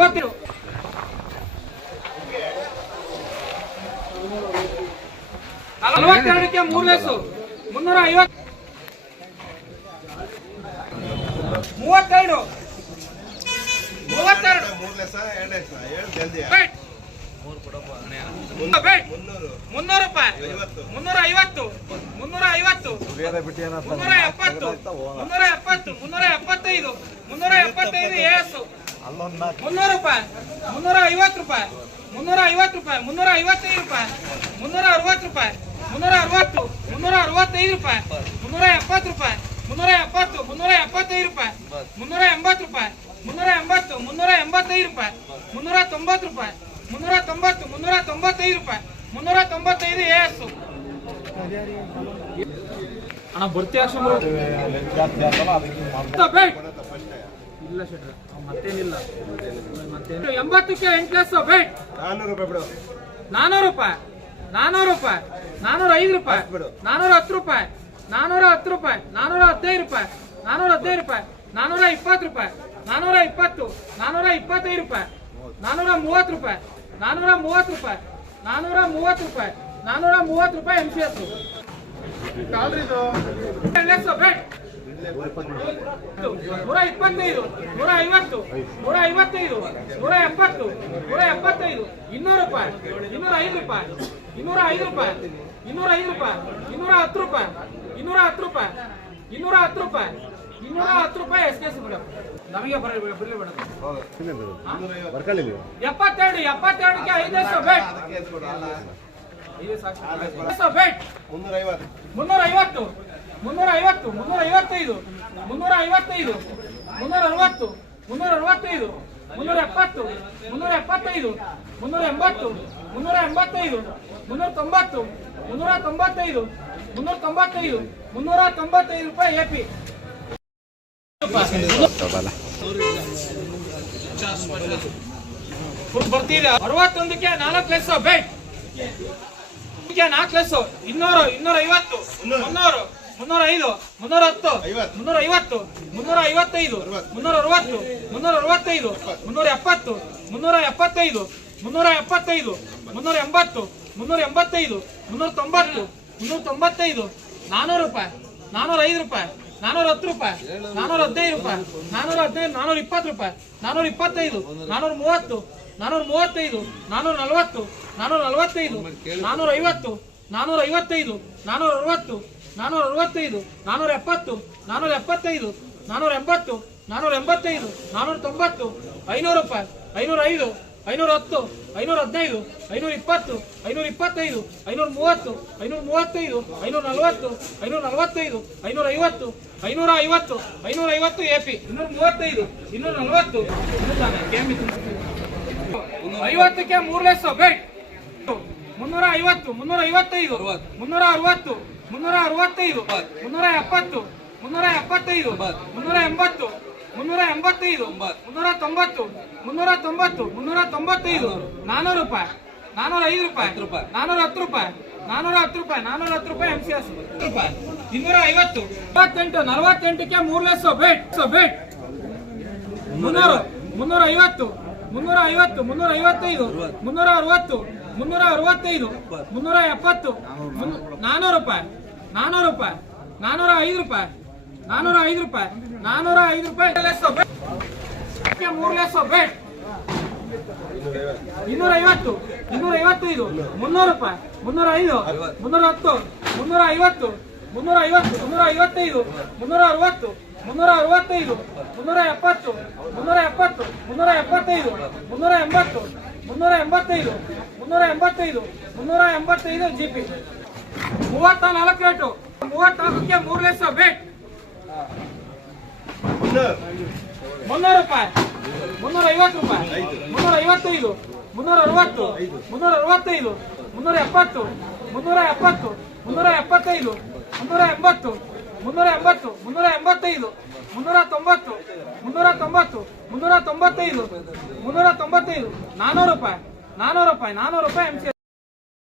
ಅರವತ್ತೇಳು ನಲವತ್ತೆರಡಕ್ಕೆ ಮೂರು ಲೇಸು ಮುನ್ನೂರ ಐವತ್ತು ಮೂವತ್ತೆರಡು ಮೂವತ್ತೆರಡು ಮುನ್ನೂರು ರೂಪಾಯಿ ಮುನ್ನೂರ. ಐವತ್ತು ಮುನ್ನೂರ ಐವತ್ತು. ಮುನ್ನೂರ ಎಪ್ಪತ್ತು ಮುನ್ನೂರ ಎಪ್ಪತ್ತು ಮುನ್ನೂರ ಎಪ್ಪತ್ತೈದು ಮುನ್ನೂರ ಎಪ್ಪತ್ತೈದು ಏಸು ಮುನ್ನೂರು ರೂಪಾಯಿ. ಮುನ್ನೂರ ಐವತ್ತು ರೂಪಾಯಿ. ಮುನ್ನೂರ ಐವತ್ತು ರೂಪಾಯಿ. ಮುನ್ನೂರ ಐವತ್ತೈದು ರೂಪಾಯಿ. ಮುನ್ನೂರ ಅರವತ್ತು ರೂಪಾಯಿ. ಮುನ್ನೂರ ಅರವತ್ತು ಮುನ್ನೂರ ಅರವತ್ತೈದು ರೂಪಾಯಿ. ಮುನ್ನೂರ ಎಪ್ಪತ್ತು ರೂಪಾಯಿ. ಮುನ್ನೂರ ಎಪ್ಪತ್ತು ಮುನ್ನೂರ ಎಪ್ಪತ್ತೈದು ರೂಪಾಯಿ. ಮುನ್ನೂರ ಎಂಬತ್ತು ರೂಪಾಯಿ. ಮುನ್ನೂರ ಎಂಬತ್ತು ಮುನ್ನೂರ ಎಂಬತ್ತೈದು ರೂಪಾಯಿ. ಮುನ್ನೂರ ತೊಂಬತ್ತು ರೂಪಾಯಿ. ಮುನ್ನೂರ ತೊಂಬತ್ತು ಮುನ್ನೂರ ತೊಂಬತ್ತೈದು ರೂಪಾಯಿ. ಮುನ್ನೂರ ತೊಂಬತ್ತೈದು ಎಸ್ ಅಣ್ಣ ಬರ್ತೀಯ? ಇಲ್ಲ ಶೆಟ್ರ. ಮತ್ತೇನಿಲ್ಲ. ಮತ್ತೇನು ಎಂಬತ್ತಕ್ಕೆ ಎಂಟು ಪ್ಲಸ್ ಬೇಟ್ ನಾನ್ನೂರು ರೂಪಾಯಿ ಬಿಡು. ನಾನೂರು ರೂಪಾಯಿ. ನಾನೂರು ರೂಪಾಯಿ. ನಾನೂರ ಐದು ರೂಪಾಯಿ. ನಾನೂರ ಹತ್ತು ರೂಪಾಯಿ. ನಾನೂರ ಹತ್ತು ರೂಪಾಯಿ. ನಾನ್ನೂರ ಹದಿನೈದು ರೂಪಾಯಿ. ನಾನೂರ ಹದಿನೈದು ರೂಪಾಯಿ. ನಾನೂರ ಇಪ್ಪತ್ತು ರೂಪಾಯಿ. ನಾನೂರ ಇಪ್ಪತ್ತು. ನಾನ್ನೂರ ಇಪ್ಪತ್ತೈದು ರೂಪಾಯಿ. ನಾನೂರ ಮೂವತ್ತು ರೂಪಾಯಿ. ನಾನೂರ ಮೂವತ್ತು ರೂಪಾಯಿ. ನಾನೂರ ಮೂವತ್ತು ರೂಪಾಯಿ. ನಾನ್ನೂರ ಮೂವತ್ತು ರೂಪಾಯಿ ಎಂ ಸಿ ಎಸ್ ನೂರ ಇಪ್ಪತ್ತೈದು ನೂರ ಐವತ್ತು ನೂರ ಐವತ್ತೈದು ನೂರ ಎಪ್ಪತ್ತು ನೂರ ಎಪ್ಪತ್ತೈದು ಇನ್ನೂರು ರೂಪಾಯಿ ಇನ್ನೂರ ಐದು ರೂಪಾಯಿ ಇನ್ನೂರ ಐದು ರೂಪಾಯಿ ಇನ್ನೂರ ಐದು ರೂಪಾಯಿ ಇನ್ನೂರ ಹತ್ತು ರೂಪಾಯಿ ಇನ್ನೂರ ಹತ್ತು ರೂಪಾಯಿ ಇನ್ನೂರ ಹತ್ತು ರೂಪಾಯಿ ಇನ್ನೂರ ಹತ್ತು ರೂಪಾಯಿ ಎಸ್ ಕೆ ಸಿ ಮೇಡಮ್. ನಮಗೆ ಬರಲಿ ಬಿಡಲಿ ಮೇಡಮ್ ಎಪ್ಪತ್ತೆರಡು ಎಪ್ಪತ್ತೆರಡಕ್ಕೆ ಐದು ಸಾಕು. ಮುನ್ನೂರ ಐವತ್ತು ಮುನ್ನೂರ ಐವತ್ತು ಮುನ್ನೂರ ಐವತ್ತು ಮುನ್ನೂರ ಐವತ್ತೈದು ಮುನ್ನೂರ ಐವತ್ತೈದು ಮುನ್ನೂರ ಅರವತ್ತು ಮುನ್ನೂರ ಅರವತ್ತೈದು ಮುನ್ನೂರ ಎಪ್ಪತ್ತು ಮುನ್ನೂರ ಎಪ್ಪತ್ತೈದು ಮುನ್ನೂರ ಎಂಬತ್ತು ಮುನ್ನೂರ ಎಂಬತ್ತೈದು ಮುನ್ನೂರ ತೊಂಬತ್ತು ಮುನ್ನೂರ ತೊಂಬತ್ತೈದು ಮುನ್ನೂರ ತೊಂಬತ್ತೈದು ಮುನ್ನೂರ ತೊಂಬತ್ತೈದು ರೂಪಾಯಿ ಎ ಪಿ ಬರ್ತಿದೆ ಅರವತ್ತೊಂದಕ್ಕೆ ನಾಲ್ಕು ಲಕ್ಷ ಬೇಟ್ ಇದಕ್ಕೆ ನಾಲ್ಕು ಲಸ್ಸು ಇನ್ನೂರು ಇನ್ನೂರ. ಐವತ್ತು ಮುನ್ನೂರು ಮುನ್ನೂರ ಐದು ಮುನ್ನೂರ ಹತ್ತು. ಮುನ್ನೂರ ಐವತ್ತು. ಮುನ್ನೂರ ಐವತ್ತೈದು ಮುನ್ನೂರ ಅರವತ್ತು ಮುನ್ನೂರ ಅರವತ್ತೈದು ಮುನ್ನೂರ ಎಪ್ಪತ್ತು. ಮುನ್ನೂರ ಎಪ್ಪತ್ತೈದು ಮುನ್ನೂರ ಎಪ್ಪತ್ತೈದು ಮುನ್ನೂರ ಎಂಬತ್ತು ಮುನ್ನೂರ ಎಂಬತ್ತೈದು ಮುನ್ನೂರ ತೊಂಬತ್ತು ಮುನ್ನೂರ ತೊಂಬತ್ತೈದು ನಾನ್ನೂರು ರೂಪಾಯಿ ನಾನೂರ ಐದು ರೂಪಾಯಿ ನಾನೂರ ಹತ್ತು ರೂಪಾಯಿ ನಾನೂರ ಹದಿನೈದು ರೂಪಾಯಿ ನಾನೂರ ಹದಿನೈದು ನಾನೂರ ಇಪ್ಪತ್ತು ರೂಪಾಯಿ ನಾನೂರ ಇಪ್ಪತ್ತೈದು ನಾನೂರ ಮೂವತ್ತು ನಾನೂರ ಮೂವತ್ತೈದು ನಾನೂರ ನಲವತ್ತು ನಾನೂರ ನಲವತ್ತೈದು ನಾನೂರ ಐವತ್ತು ನಾನೂರ ಐವತ್ತೈದು ನಾನೂರ ಅರವತ್ತು ನಾನೂರ ಅರವತ್ತೈದು ನಾನೂರ ಎಪ್ಪತ್ತು ನಾನೂರ ಎಪ್ಪತ್ತೈದು ನಾನೂರ ಎಂಬತ್ತು ನಾನೂರ ಎಂಬತ್ತೈದು ನಾನೂರ ತೊಂಬತ್ತು ಐನೂರು ರೂಪಾಯಿ ಐನೂರ ಐದು ಐನೂರ ಹತ್ತು ಐನೂರ ಹದಿನೈದು ಐನೂರ ಇಪ್ಪತ್ತು ಐನೂರ ಇಪ್ಪತ್ತೈದು ಐನೂರ ಮೂವತ್ತು ಐನೂರ ಮೂವತ್ತೈದು ಐನೂರ ನಲವತ್ತು ಐನೂರ ನಲವತ್ತೈದು ಐನೂರ ಐವತ್ತು ಐನೂರ ಐವತ್ತು ಐನೂರ ಐವತ್ತು ಎ ಪಿ ಇನ್ನೂರ ಮೂವತ್ತೈದು ಇನ್ನೂರ ನಲವತ್ತು. ಐವತ್ತಕ್ಕೆ ಮೂರ್ ಲೆಸ್ ಬೇಟ್ ಮುನ್ನೂರ ಐವತ್ತು ಮುನ್ನೂರ ಐವತ್ತೈದು ಮುನ್ನೂರ ಅರವತ್ತು. ಮುನ್ನೂರ ಅರವತ್ತೈದು ಮುನ್ನೂರ ಎಪ್ಪತ್ತು ಮುನ್ನೂರ ಎಪ್ಪತ್ತೈದು ಮುನ್ನೂರ ಎಂಬತ್ತು. ಮುನ್ನೂರ ಎಂಬತ್ತೈದು ಮುನ್ನೂರ ತೊಂಬತ್ತು ಮುನ್ನೂರ ತೊಂಬತ್ತು ಮುನ್ನೂರ ತೊಂಬತ್ತೈದು ನಾನೂರು ರೂಪಾಯಿ. ನಾನೂರ ಐದು ರೂಪಾಯಿ ರೂಪಾಯಿ. ನಾನೂರ ಹತ್ತು ರೂಪಾಯಿ. ನಾನೂರ ಹತ್ತು ರೂಪಾಯಿ. ನಾನೂರ ಹತ್ತು ರೂಪಾಯಿ ಎಂ ಸಿ ಎಸ್ ರೂಪಾಯಿ. ಇನ್ನೂರ ಐವತ್ತು ಇಪ್ಪತ್ತೆಂಟು ನಲವತ್ತೆಂಟಕ್ಕೆ ಮೂರು ಲೆಸ್ ಬೇಟ್ ಬೇಟ್ ಮುನ್ನೂರು ಮುನ್ನೂರ ಐವತ್ತು ಮುನ್ನೂರ ಐವತ್ತು ಮುನ್ನೂರ ಐವತ್ತೈದು ಮುನ್ನೂರ ಅರವತ್ತು. ಮುನ್ನೂರ ಅರವತ್ತೈದು ಮುನ್ನೂರ ಎಪ್ಪತ್ತು ನಾನೂರು ರೂಪಾಯಿ ನಾನೂರು ರೂಪಾಯಿ. ನಾನೂರ ಐದು ರೂಪಾಯಿ ನಾನೂರ ಐದು ರೂಪಾಯಿ ನಾನೂರ ಐದು ರೂಪಾಯಿ. ಮೂರು ಲಕ್ಷ ಬೇಟ್ ಇನ್ನೂರ ಐವತ್ತು ಇನ್ನೂರ ಐವತ್ತೈದು ಮುನ್ನೂರು ರೂಪಾಯಿ. ಮುನ್ನೂರ ಐದು ಮುನ್ನೂರ ಹತ್ತು ಮುನ್ನೂರ ಐವತ್ತು ಮುನ್ನೂರ ಐವತ್ತು ಮುನ್ನೂರ ಐವತ್ತೈದು ಮುನ್ನೂರ ಅರವತ್ತು ಮುನ್ನೂರ ಅರವತ್ತೈದು ಮುನ್ನೂರ ಎಪ್ಪತ್ತು ಮುನ್ನೂರ ಎಪ್ಪತ್ತು ಮುನ್ನೂರ ಎಪ್ಪತ್ತೈದು ಮುನ್ನೂರ ಎಂಬತ್ತು ಮುನ್ನೂರ ಎಂಬತ್ತೈದು ಮುನ್ನೂರ ಎಂಬತ್ತೈದು ಮುನ್ನೂರ ಎಂಬತ್ತೈದು ಜಿ ಪಿ ಮೂವತ್ತ ನಾಲ್ಕು ರೇಟು ಮೂವತ್ನಾಲ್ಕಕ್ಕೆ ಮೂರು ಲಕ್ಷ ಬೇಟ್ ಮುನ್ನೂರು ರೂಪಾಯಿ ಮುನ್ನೂರ ಐವತ್ತು ರೂಪಾಯಿ ಮುನ್ನೂರ ಐವತ್ತೈದು ಮುನ್ನೂರ ಅರವತ್ತು ಮುನ್ನೂರ ಅರವತ್ತೈದು ಮುನ್ನೂರ ಎಪ್ಪತ್ತು ಮುನ್ನೂರ ಎಪ್ಪತ್ತು ಮುನ್ನೂರ ಎಪ್ಪತ್ತೈದು ಮುನ್ನೂರ ಎಂಬತ್ತು ಮುನ್ನೂರ ಎಂಬತ್ತು ಮುನ್ನೂರ ಎಂಬತ್ತೈದು ಮುನ್ನೂರ ತೊಂಬತ್ತು ಮುನ್ನೂರ ತೊಂಬತ್ತು ಮುನ್ನೂರ ತೊಂಬತ್ತೈದು ಮುನ್ನೂರ ತೊಂಬತ್ತೈದು ನಾನ್ನೂರು ರೂಪಾಯಿ, ನಾನೂರು ರೂಪಾಯಿ ನಾನೂರು ರೂಪಾಯಿ ಎಂ ಸಿ